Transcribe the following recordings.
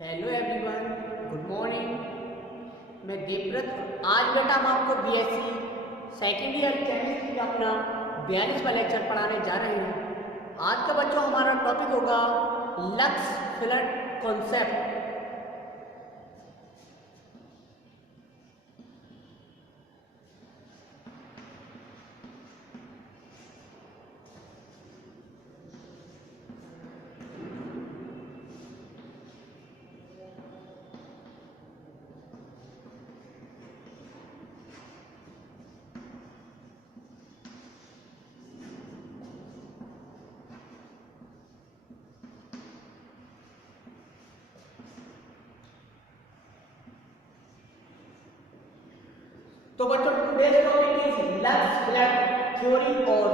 Hello everyone, good morning. मैं देवव्रत। आज बेटा हम आपको बीएससी सेकेंड ईयर केमिस्ट्री का अपना 42वां लेक्चर पढ़ाने जा रहे हैं। आज का बच्चों हमारा टॉपिक होगा लक्स फिलट कॉन्सेप्ट। तो बच्चों today's topic is Lux Flood theory और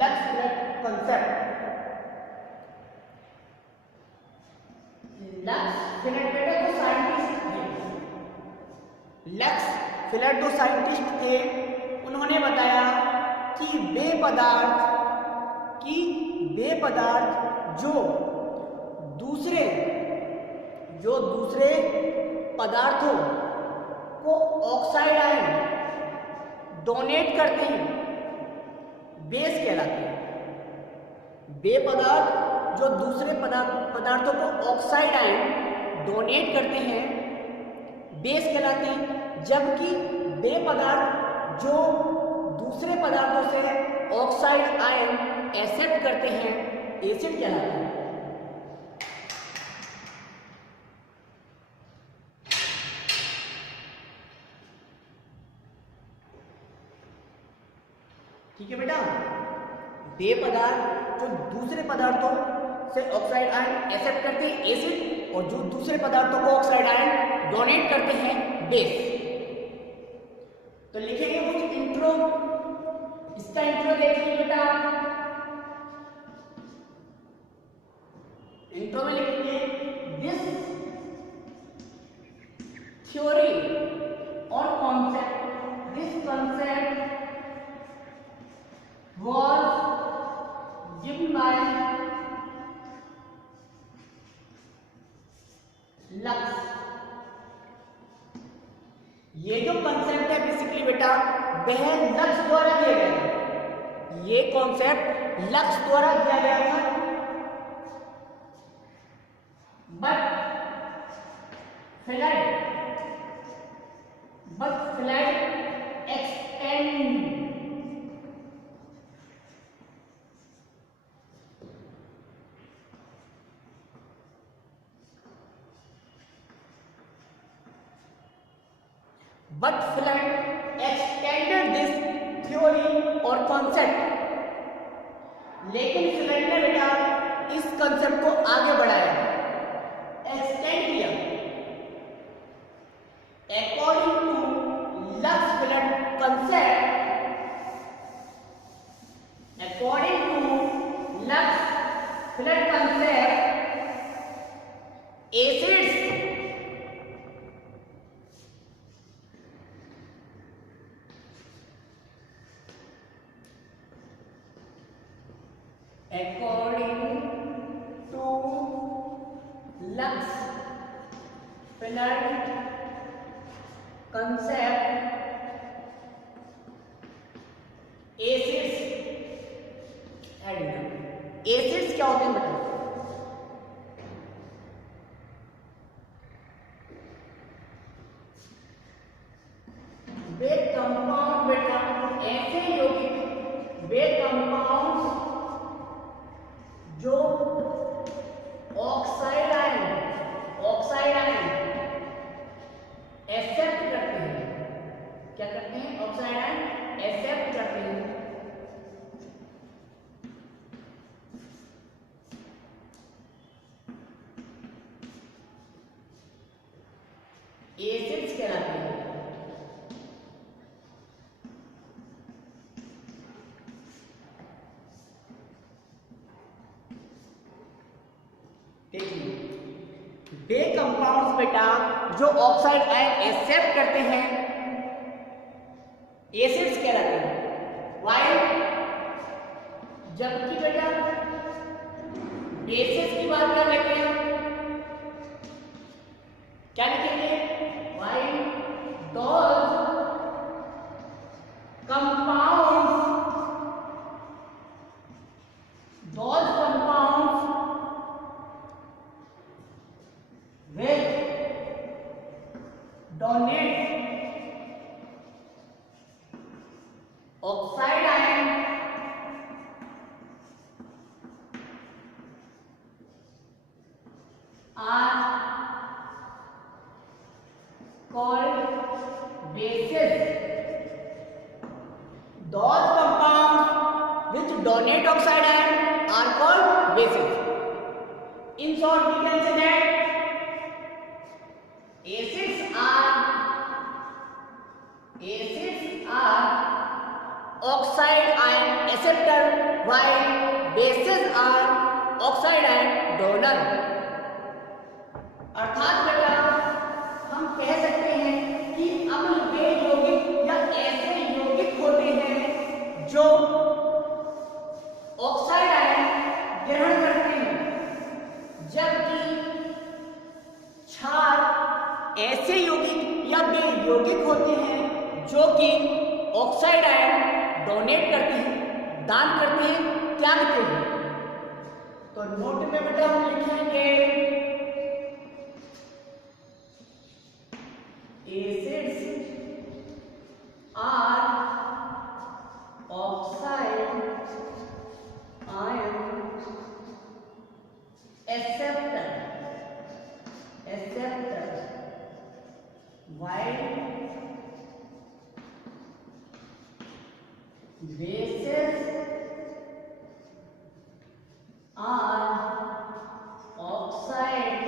Lux Flood concept. Lux Flood बेटा जो साइंटिस्ट थे, लक्स फिलट जो साइंटिस्ट थे, उन्होंने बताया कि वे पदार्थ जो दूसरे पदार्थों को ऑक्साइड आयन डोनेट करते हैं, बेस कहलाते हैं। वे पदार्थ जो दूसरे पदार्थों को ऑक्साइड आयन डोनेट करते हैं, बेस कहलाते हैं। जबकि वे पदार्थ जो दूसरे पदार्थों से ऑक्साइड आयन एक्सेप्ट करते हैं, एसिड कहलाते हैं। ठीक है बेटा, वे पदार्थ जो दूसरे पदार्थों से ऑक्साइड आयन एक्सेप्ट करते हैं, एसिड, और जो दूसरे पदार्थों को ऑक्साइड आयन डोनेट करते हैं, बेस। तो लिखेंगे कुछ इंट्रो। इसका इंट्रो देखिए बेटा। इंट्रो में लिखेंगे दिस थ्योरी और concept, this concept was given by lux. ये जो कॉन्सेप्ट है बेसिकली बेटा, वह लक्स द्वारा दिया गया था। ये कॉन्सेप्ट लक्स द्वारा दिया गया था, but flat extend but Flint extended this theory और concept। लेकिन फ्लैट ने बेटा इस concept को आगे बढ़ाया, extend किया। According to Lux Flint concept, according to Lux Flint concept, acids according to Lux Flint concept, acids and acids क्या होते हैं बेटा? वे कंपाउंड बेटा ऐसे यौगिक, वे कंपाउंड जो ऑक्साइड आयन एक्सेप्ट करते हैं। क्या करते हैं? ऑक्साइड आयन एक्सेप्ट करते हैं। एसिड्स कहलाते हैं। वे कंपाउंड्स बेटा जो ऑक्साइड आयन एक्सेप्ट करते हैं, एसिड्स कहलाते हैं। वाइल जबकि बेटा बेसिस की बात कर लेते हैं, are called bases. Those compounds which donate oxide ion are called bases. In short, we can say that acids are oxide ion acceptor, while bases are oxide ion donor. अर्थात बेटा हम कह सकते हैं कि अम्ल वे यौगिक या ऐसे यौगिक होते हैं जो ऑक्साइड आयन ग्रहण करते हैं, जबकि क्षार ऐसे यौगिक या वे यौगिक होते हैं जो कि ऑक्साइड आयन डोनेट करते हैं, दान करते हैं, त्यागते हैं। तो नोट में बेटा हम लिखेंगे acids are oxide ion acceptor, while bases are oxide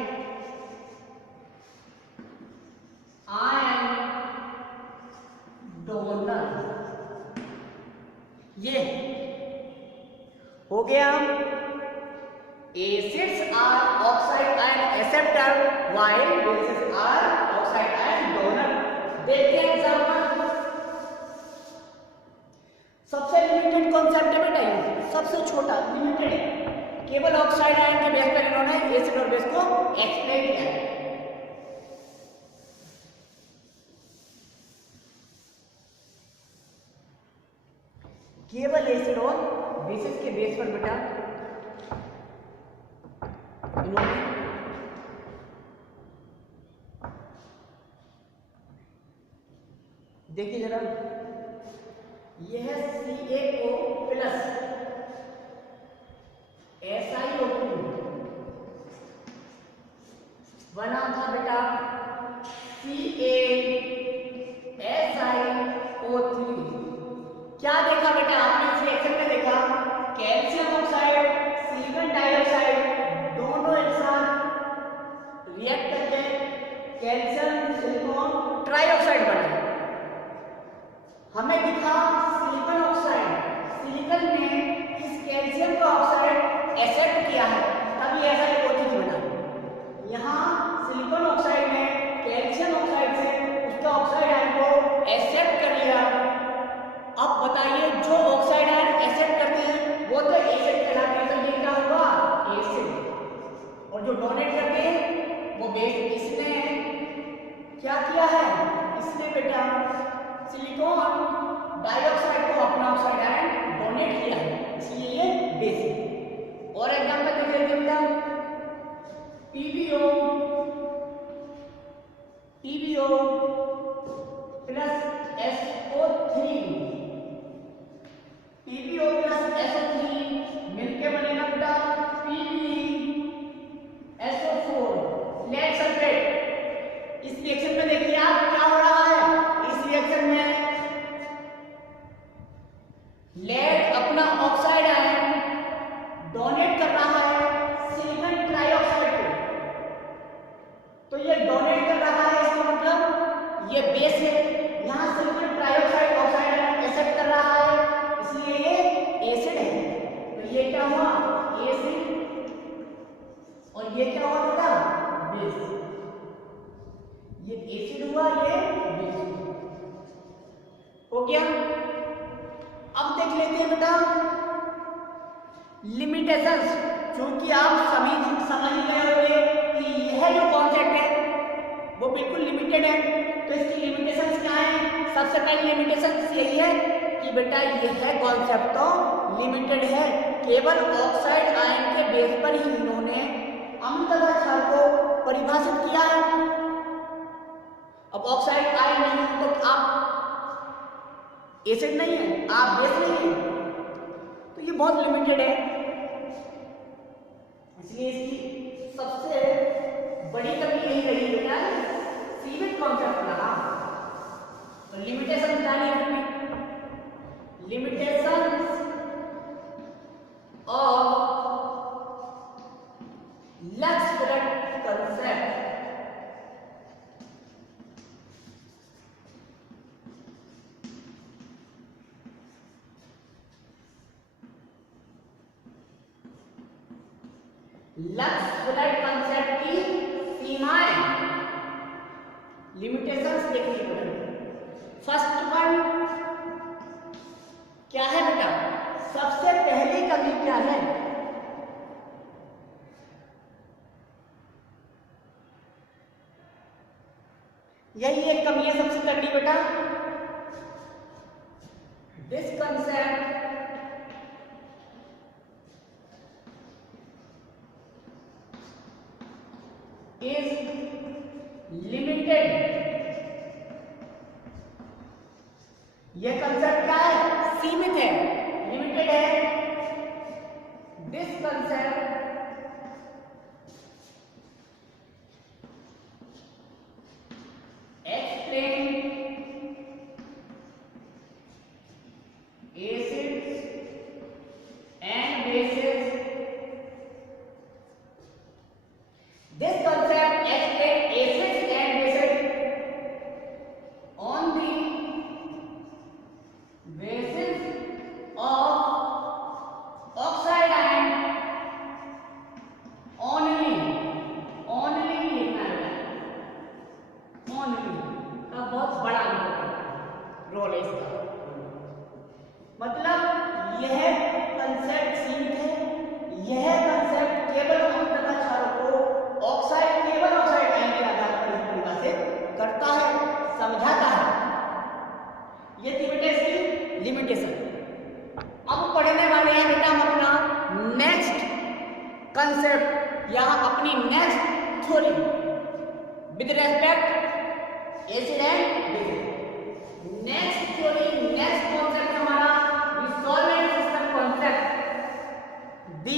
ion donor। ये हो गया acids are oxide ion acceptor while bases are oxide ion donor। देखते हैं एग्जांपल। सबसे लिमिटेड कॉन्सेप्ट है बेटा, ये सबसे छोटा लिमिटेड है, केवल ऑक्साइड आयन के बेस पर इन्होंने एसिड और बेस को एक्सप्लेन किया है। केवल एसिड और बेसिस के बेस पर बेटा इन्होंने देखिए जरा, यह CaO प्लस SiO2 बना था बेटा CaSiO3। क्या देखा बेटा आपने इस रिएक्शन में? देखा कैल्शियम ऑक्साइड सिलिकॉन डाइऑक्साइड दोनों एक साथ रिएक्ट करके कैल्शियम सिलिकॉन ट्राइऑक्साइड बना। हमें दिखा सिलिकॉन ऑक्साइड, सिलिकॉन ने इस कैल्शियम का ऑक्साइड एक्सेप्ट किया है, तभी ऐसा SiO3 बना। यहाँ सिलिकॉन ऑक्साइड ने कैल्शियम ऑक्साइड से उसका ऑक्साइड आयन को एक्सेप्ट कर लिया। अब बताइए, जो ऑक्साइड आयन एक्सेप्ट करते हैं वो तो एसिड कहलाते हैं, तो ये क्या होगा? एसिड। और जो डोनेट करते हैं वो बेस। इसने क्या किया है? इसने बेटा सिलिकॉन डाइऑक्साइड को अपना ऑक्साइड आयन डोनेट किया है, इसलिए ये बेस है। और एग्जांपल देख लेते हैं बेटा, PbO plus SO3, PbO plus SO3 मिलके बनेगा बेटा PbSO4 लेड सल्फेट। इस रिएक्शन में देखिए आप क्या हो रहा है, इस रिएक्शन में लेड अपना ऑक्साइड आयन डोनेट कर रहा है सिलिकॉन ट्राइऑक्साइड को। तो ये डोनेट कर रहा है, इसका मतलब ये बेस है। यहाँ silicon trioxide oxide ion accept कर रहा है, इसलिए ये एसिड है। तो ये क्या हुआ? एसिड। और ये क्या हुआ बेटा? बेस। ये एसिड हुआ, ये बेस हो गया। अब देख लेते हैं बेटा लिमिटेशंस, क्योंकि आप समझ गए होंगे कि यह जो कॉन्सेप्ट है वो बिल्कुल लिमिटेड है। तो इसकी लिमिटेशंस क्या है? सबसे पहली लिमिटेशंस यही है कि बेटा यह कॉन्सेप्ट तो लिमिटेड है, केवल ऑक्साइड आयन के बेस पर ही इन्होंने अम्ल तथा क्षार को परिभाषित किया है। अब ऑक्साइड आयन नहीं है तो आप एसिड नहीं है, आप बेस नहीं है, तो ये बहुत लिमिटेड है। इसलिए इसकी सबसे कॉन्सेप्ट ना, तो लिमिटेशन जानिए, limitation of lux product concept. Lux product concept की सीमाएं, लिमिटेशंस देखिए बेटा। फर्स्ट वन क्या है बेटा? सबसे पहली कमी क्या है? यही एक कमी है सबसे पहली बेटा। This concept is limited। यह कंसेप्ट क्या है? सीमित है, लिमिटेड है। This concept explain acids and bases. This concept explains acids and bases on the basis of oxide ion only। only लिखना है, only का बहुत बड़ा रोल है इसका। मतलब यह कंसेप्ट सीमित है, यह कंसेप्ट केवल उन तथा क्षारों को ऑक्साइड, केवल ऑक्साइड आयन के आधार पर परिभाषित करता है, समझाता है। ये थी बेटा इसकी लिमिटेशन। अब पढ़ने वाले हैं बेटा हम अपना नेक्स्ट कंसेप्ट या अपनी next theory with respect acid and bases. Next theory, next concept हमारा the solvent system concept. The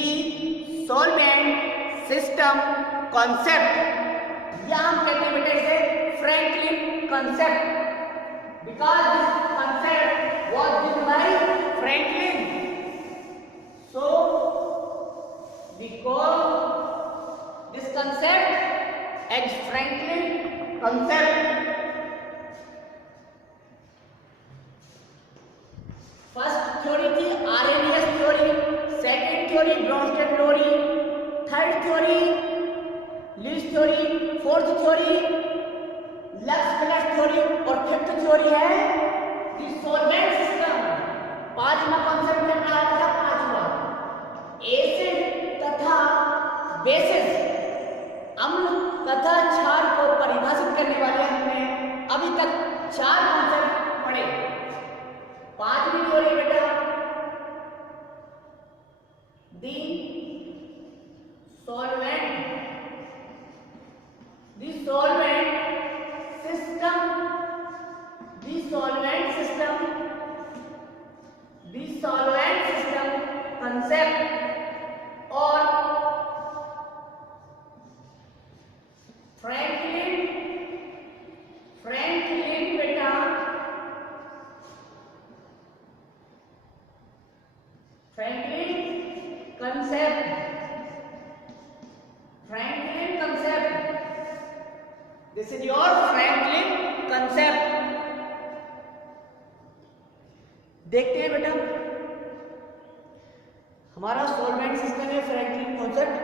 solvent system concept या हम कहते हैं बेटा इसे Franklin concept, because this concept was given by Franklin, so we call this concept as Franklin concept. First theory थी Arrhenius theory, second theory Bronsted theory, third theory Lewis theory, fourth theory Lux product theory और fifth theory है the solvent system. पांचवा concept में क्या था? पांचवा acid तथा basis, अम्ल तथा क्षार को परिभाषित करने वाले हमने अभी तक 4 कॉन्सेप्ट पढ़े। पांचवी थ्योरी बेटा the solvent, the solvent system, the solvent system, the solvent system concept और फ्रैंकलिन बेटा Franklin concept, this is your Franklin concept। देखते हैं बेटा हमारा सॉल्वेंट सिस्टम में फ्रैंकलिन कॉन्सेप्ट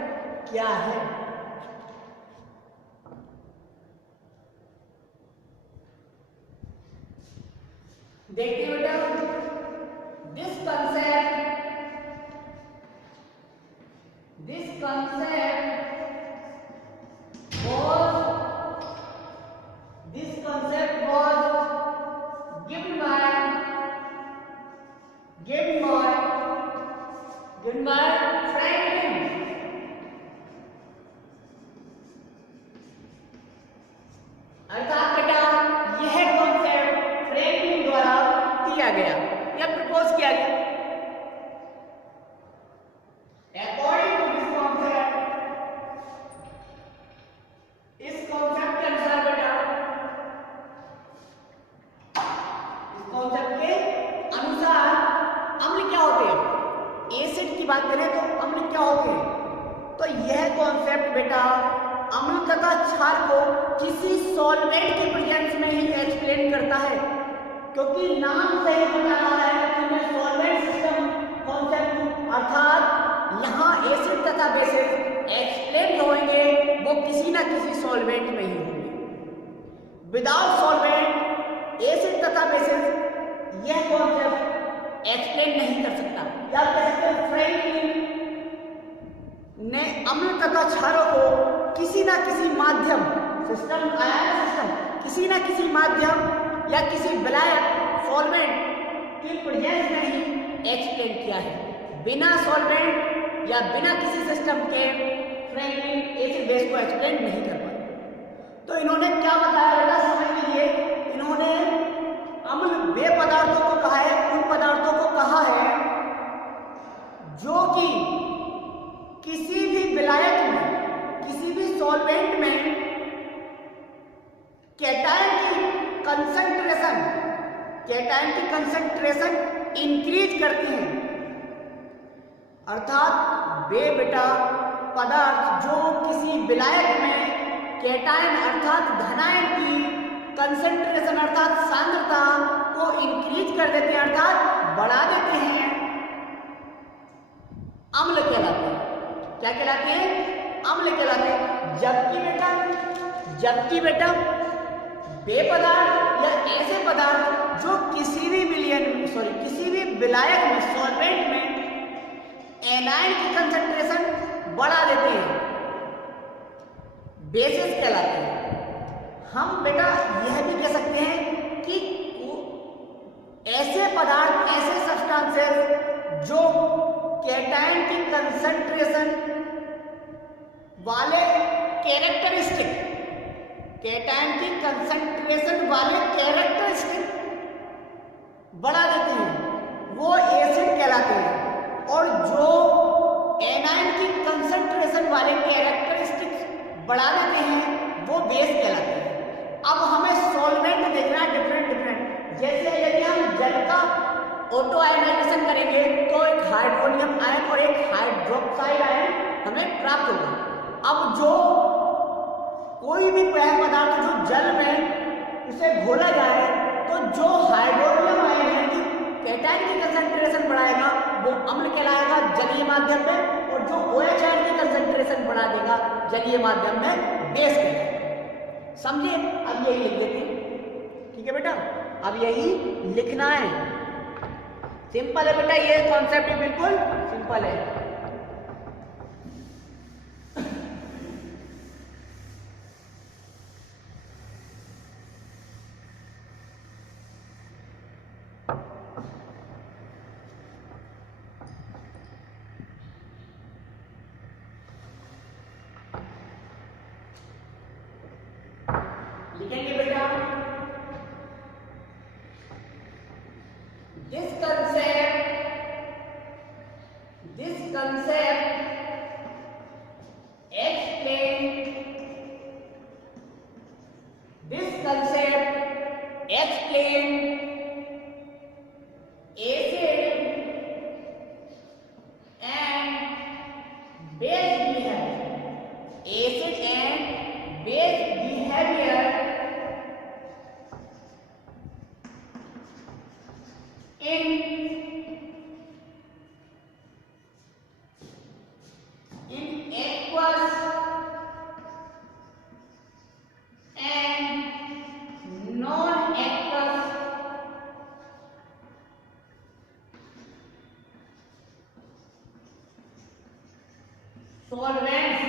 क्या है। देखते हैं बेटा this concept was given by Franklin। अर्थात बेटा यह कॉन्सेप्ट फ्रैंकलिन द्वारा दिया गया या प्रपोज किया गया। अकॉर्डिंग टू दिस कॉन्सेप्ट, इस कॉन्सेप्ट के अनुसार बेटा पदार्थ को किसी सॉल्वेंट के प्रेजेंस में ही एक्सप्लेन करता है, क्योंकि नाम से ही बता रहा है कि मैं सॉल्वेंट सिस्टम कॉन्सेप्ट, अर्थात यहाँ एसिड तथा बेसिस एक्सप्लेन होंगे वो किसी ना किसी सॉल्वेंट में ही होंगे। विदाउट सॉल्वेंट एसिड तथा बेसिस यह कॉन्सेप्ट एक्सप्लेन नहीं कर सकता। या आप कह सकते हैं फ्रैंकलिन ने अम्ल तथा क्षारों को किसी ना किसी माध्यम सिस्टम आयन सिस्टम किसी ना किसी माध्यम या किसी विलायक सॉल्वेंट के प्रेजेंस में ही एक्सप्लेन किया है। बिना सॉल्वेंट या बिना किसी सिस्टम के फ्रैंकलिन एसिड बेस को एक्सप्लेन नहीं कर पाए। तो इन्होंने क्या बताया बेटा, समझ लीजिए, इन्होंने अम्ल वे पदार्थों को कहा है, उन पदार्थों को कहा है जो कि किसी भी विलायक में, किसी भी सॉल्वेंट में कैटायन की कंसंट्रेशन इंक्रीज करती हैं। अर्थात वे बेटा पदार्थ जो किसी विलायक में कैटायन अर्थात धनायन की कंसंट्रेशन अर्थात सांद्रता को इंक्रीज कर देते हैं, अर्थात बढ़ा देते हैं, अम्ल कहलाते हैं। क्या कहलाते हैं? अम्ल कहलाते हैं। जबकि बेटा वे पदार्थ या ऐसे पदार्थ जो किसी भी किसी भी विलायक में सॉल्वेंट में एनायन की कंसंट्रेशन बढ़ा देते हैं, बेसिस कहलाते हैं। हम बेटा यह भी कह सकते हैं कि ऐसे पदार्थ, ऐसे सब्सटेंसेस जो कैटायन की कंसंट्रेशन वाले कैरेक्टरिस्टिक बढ़ा देते हैं, वो एसिड कहलाते हैं। और जो एनायन की कंसंट्रेशन वाले कैरेक्टरिस्टिक्स बढ़ा देते हैं वो बेस कहलाते हैं। अब हमें सॉल्वेंट देखना है डिफरेंट। जैसे यदि हम जल का ऑटो आयनाइजेशन करेंगे तो एक हाइड्रोनियम आयन और एक हाइड्रोक्साइड आयन हमें प्राप्त होगा। अब जो कोई भी पदार्थ जो जल में उसे घोला जाए तो जो हाइड्रोनियम आयन है कि कैटायन की कंसंट्रेशन बढ़ाएगा वो अम्ल कहलाएगा जलीय माध्यम में, और जो OH आयन की कंसंट्रेशन बढ़ा देगा जलीय माध्यम में बेस कहलाएगा। समझिए? अब यही लिख देते हैं, ठीक है बेटा? अब यही लिखना है। सिंपल है बेटा, ये कॉन्सेप्ट बिल्कुल सिंपल है। लिखेंगे बेटा, this concept explain acid and base behavior in aqueous and non-aqueous solvents।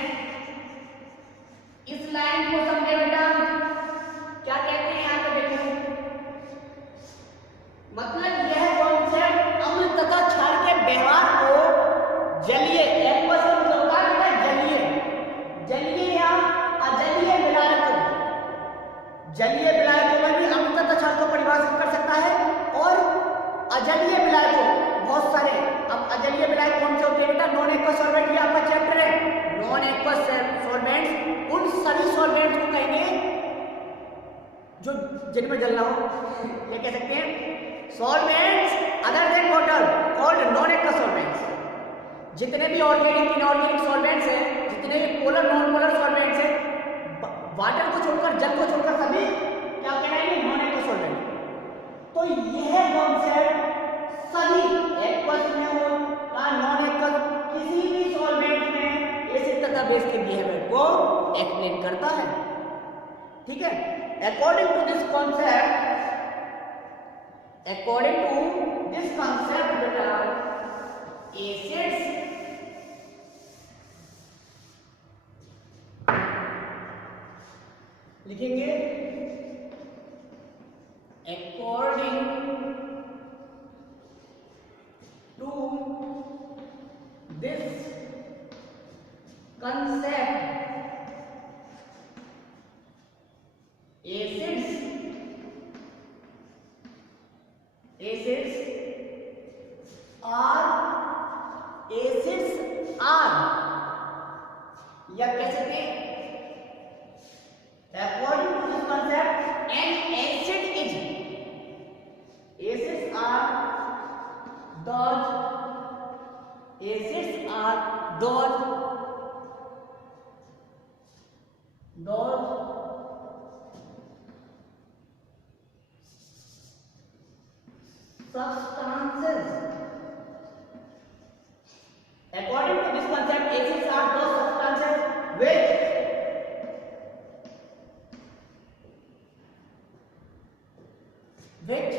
इस लाइन को समझे बेटा, क्या कहते हैं यहाँ पे देखो, मतलब यह कॉन्सेप्ट अम्ल तथा क्षार के व्यवहार को जलीय एक्वस होता है बेटा, जलीय या अजलीय विलायकों में भी अम्ल तथा क्षार को परिभाषित कर सकता है, और अजलीय विलायकों बहुत सारे। अब अजलीय विलायक कौन से होते हैं बेटा? नॉन एक्वस सॉल्वेंट, ये आपका चैप्टर है। नॉन एक्वस सॉल्वेंट्स उन सभी सॉल्वेंट्स को कहेंगे जो जिनमें जलना हो। ये कह सकते हैं solvents other than water called non aqueous solvents. जितने भी ऑर्गेनिक, इनऑर्गेनिक सॉल्वेंट्स हैं, जितने भी पोलर, नॉन पोलर सॉल्वेंट्स हैं, वाटर जल को छोड़कर सभी क्या कहलाएंगे, नॉन एक्वस सॉल्वेंट। तो यह कॉन्सेप्ट सभी एक्वस में हो या नॉन एक्वस किसी भी सॉल्वेंट में एसिड तथा बेस के बिहेवियर को एक्सप्लेन करता है। ठीक है, अकॉर्डिंग टू दिस कॉन्सेप्ट बेटा एसिड्स लिखेंगे according to this concept acids are या कह सकते हैं according to this concept an acid is acids are those substances. According to this concept, acids are those substances which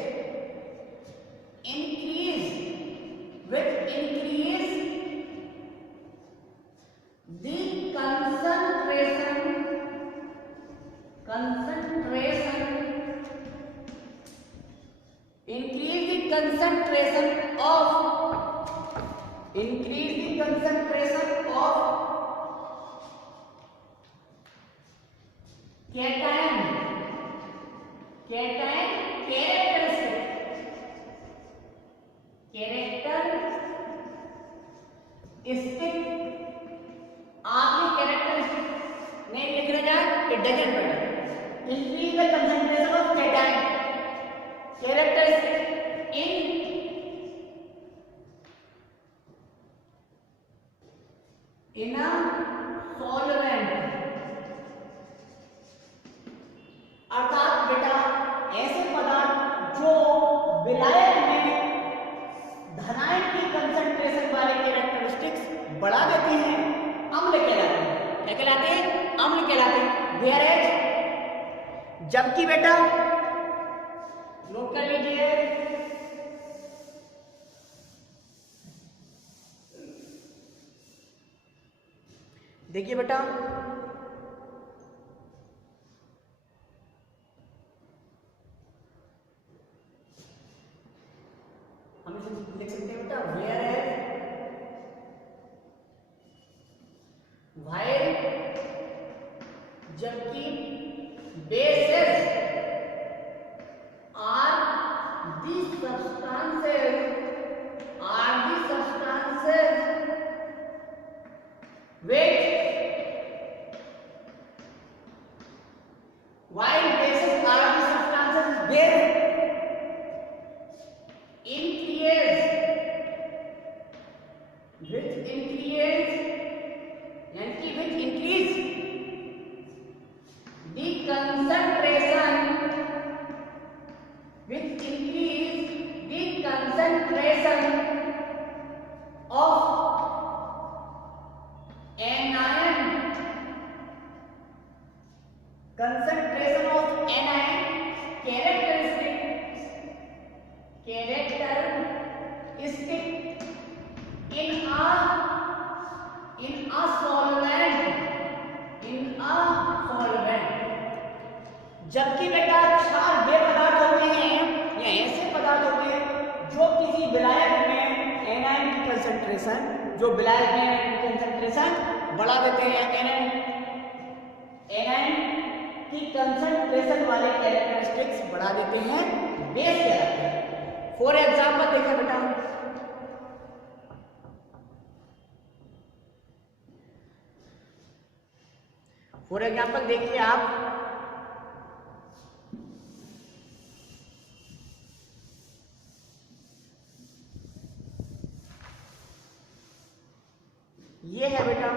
increase the concentration of cation characteristic आपने characteristic नहीं लिखना जाए, it doesn't matter. Increase the concentration of cation characteristic in a solvent, अर्थात बेटा ऐसे पदार्थ जो विलायक में धनायन की कंसंट्रेशन वाले कैरेक्टरिस्टिक्स बढ़ा देते हैं, अम्ल कहलाते हैं। क्या कहलाते हैं? अम्ल कहलाते हैं। Whereas जबकि बेटा नोट कर लीजिए, देखिए बेटा हम इसे लिख सकते हैं बेटा व्हाइल जबकि bases are the substances which while bases are the substances which increase the concentration of anion characteristic in a solvent जबकि बेटा क्षार वे पदार्थ होते हैं या ऐसे पदार्थ होते हैं जो किसी विलायक में एनायन की कंसंट्रेशन बढ़ा देते हैं, एनायन की कंसंट्रेशन वाले कैरेक्टरिस्टिक्स बढ़ा देते हैं, बेस कहलाते हैं। फॉर एग्जांपल देखा बेटा, देखिए आप ये है बेटा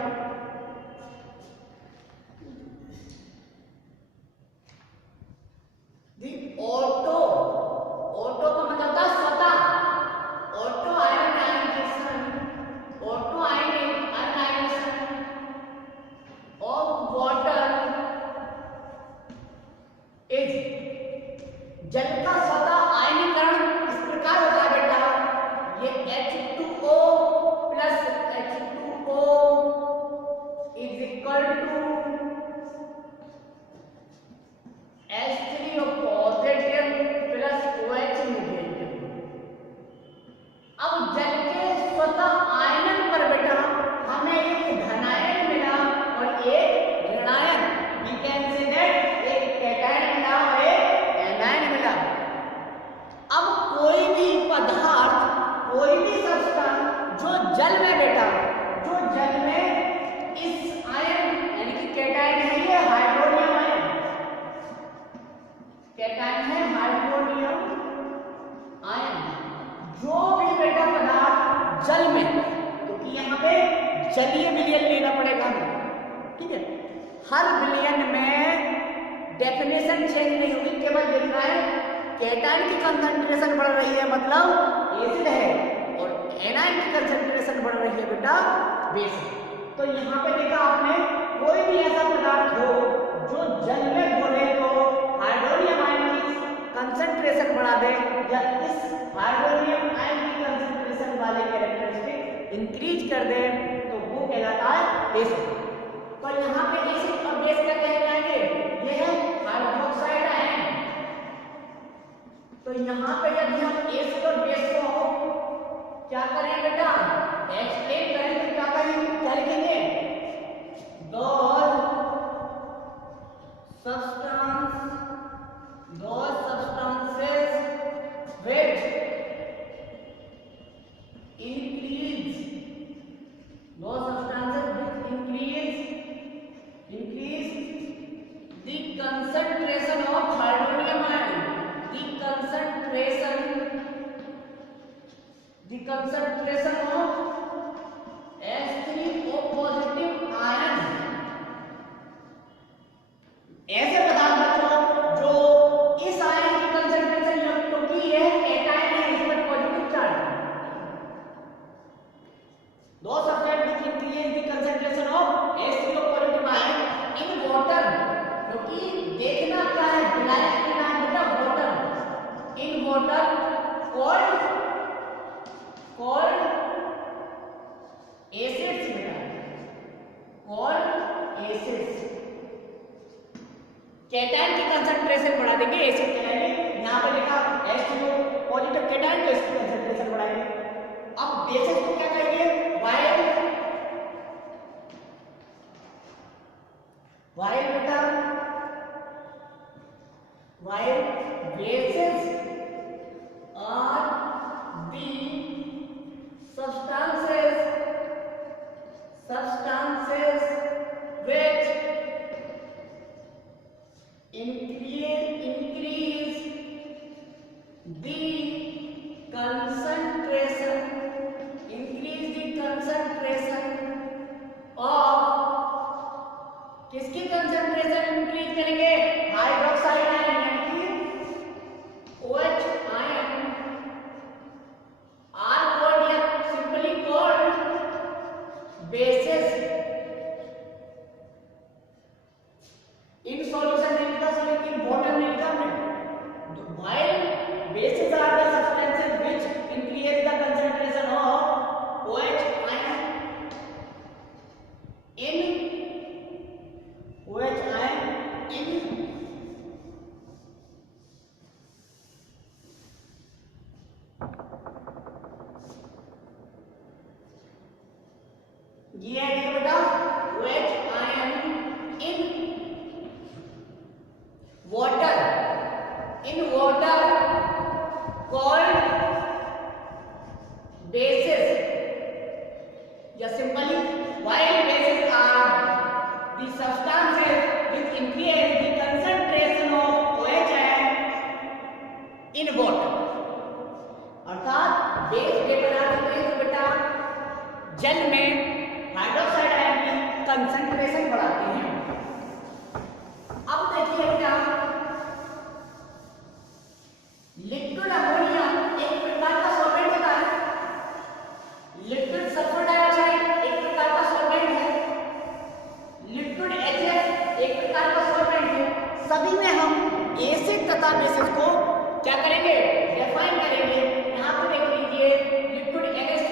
कैटायन की कंसंट्रेशन बढ़ रही है मतलब एसिड है, और एनायन की कंसंट्रेशन बढ़ रही है बेटा बेस है। तो यहाँ पे देखा आपने, कोई भी ऐसा पदार्थ हो जो जल में घोले तो हाइड्रोनियम आयन की कंसंट्रेशन बढ़ा दे, या इस हाइड्रोनियम आयन की कंसंट्रेशन वाले कैरेक्टरिस्टिक इंक्रीज कर दे, तो वो कहलाता है एसिड। तो यहाँ पे एसिड और बेस क्या कहे जाएंगे, ये है हाइड्रोक्साइड आयन। तो यहाँ पे यदि हम एसिड और बेस को क्या करें बेटा, एक्सप्लेन करें तो क्या करेंगे, क्या लिखेंगे, those substances which increase the concentration of hydronium ion, the concentration of H3O positive ion, ऐसे पदार्थ बच्चों जो इस आयन की कंसंट्रेशन, क्योंकि ये कैटायन है, इस पर पॉजिटिव चार्ज, दो substance which increase the concentration of H3O positive ion in water, क्योंकि देखना क्या है, विलायक के नाम बेटा water, in water called acids बेटा, called acids। कैटायन की कंसंट्रेशन बढ़ा देंगे, एसिड कहलाएंगे। यहाँ पे लिखा H2O पॉजिटिव कैटायन, तो इसकी कंसंट्रेशन बढ़ाएंगे। अब बेसिस को क्या कहेंगे, वाइल बेटा, while bases are the substances which increase the concentration of, किसकी कंसंट्रेशन इंक्रीज करेंगे, हाइड्रोक्साइड आयन यानी कि OH आयन, आर कॉल्ड या simply called bases. In solution नहीं लिखा, लेकिन वाटर नहीं लिखा हमने। While bases are the substances which increase the concentration of OH ion in ये है देखो बेटा OH ion in water called bases, या simply while bases are the substances which increase the concentration of OH ion in water। अर्थात base के पदार्थ में तो बेटा जल में हाइड्रोक्साइड आयन की कंसंट्रेशन बढ़ाते हैं। अब देखिए बेटा, लिक्विड अमोनिया एक प्रकार का सॉल्वेंट होता है, लिक्विड सल्फर डाइऑक्साइड एक प्रकार का सॉल्वेंट है, लिक्विड HF एक प्रकार का सॉल्वेंट है। सभी में हम एसिड तथा बेसिस को क्या करेंगे, डिफाइन करेंगे। यहाँ पे देख लीजिए लिक्विड NH3,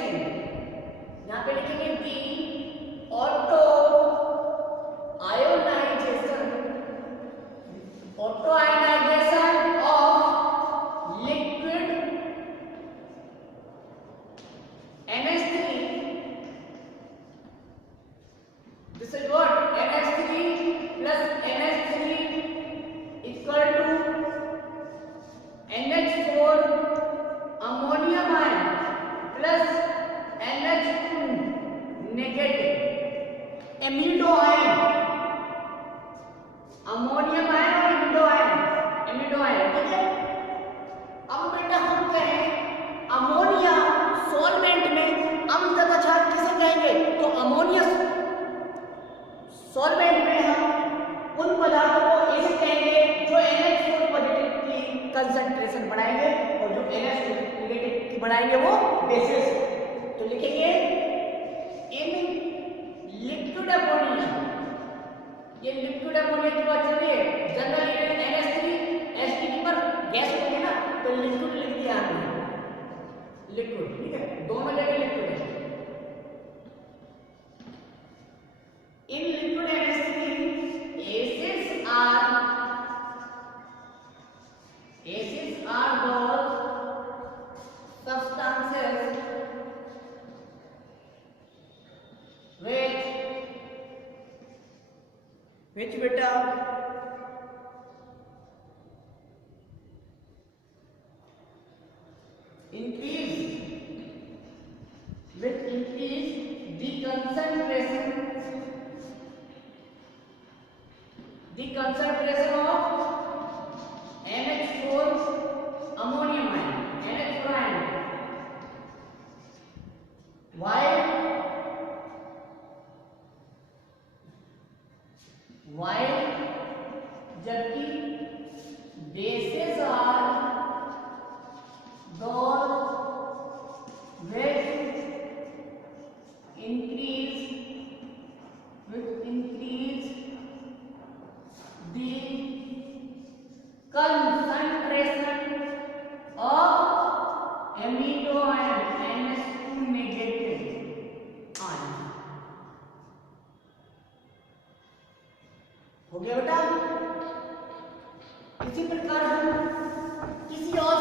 यहाँ पे लिखेंगे the auto ionization of liquid NH3, this is what NH3 plus NH3 equal to NH4 ammonium ion plus NH2 negative amido ion, ammonium ion और एमिडो आयन, ठीक है। अब बेटा हम कहें अमोनिया सॉल्वेंट में अम्ल तथा क्षार किसे कहेंगे, तो अमोनिया सॉल्वेंट में हम उन पदार्थों को एसिड कहेंगे जो NH4 पॉजिटिव की कंसंट्रेशन बढ़ाएंगे और जो NH नेगेटिव की बढ़ाएंगे वो बेसिस। तो लिखेंगे इन लिक्विड अमोनिया, ये लिक्विड अमोनिया की बात चल रही है। जनरली NH3 H2 पर गैस होती है ना, तो लिक्विड लिख दिया आपने, लिक्विड, ठीक है, दोनों जगह लिक्विड है। In liquid NH3, acids are those substances which beta increase the concentration of NH4 ammonium ion, NH4 ion, while जबकि bases are those which increase the concentration of amino ion NH2 negative ion। हो गया बेटा। इसी प्रकार हम किसी और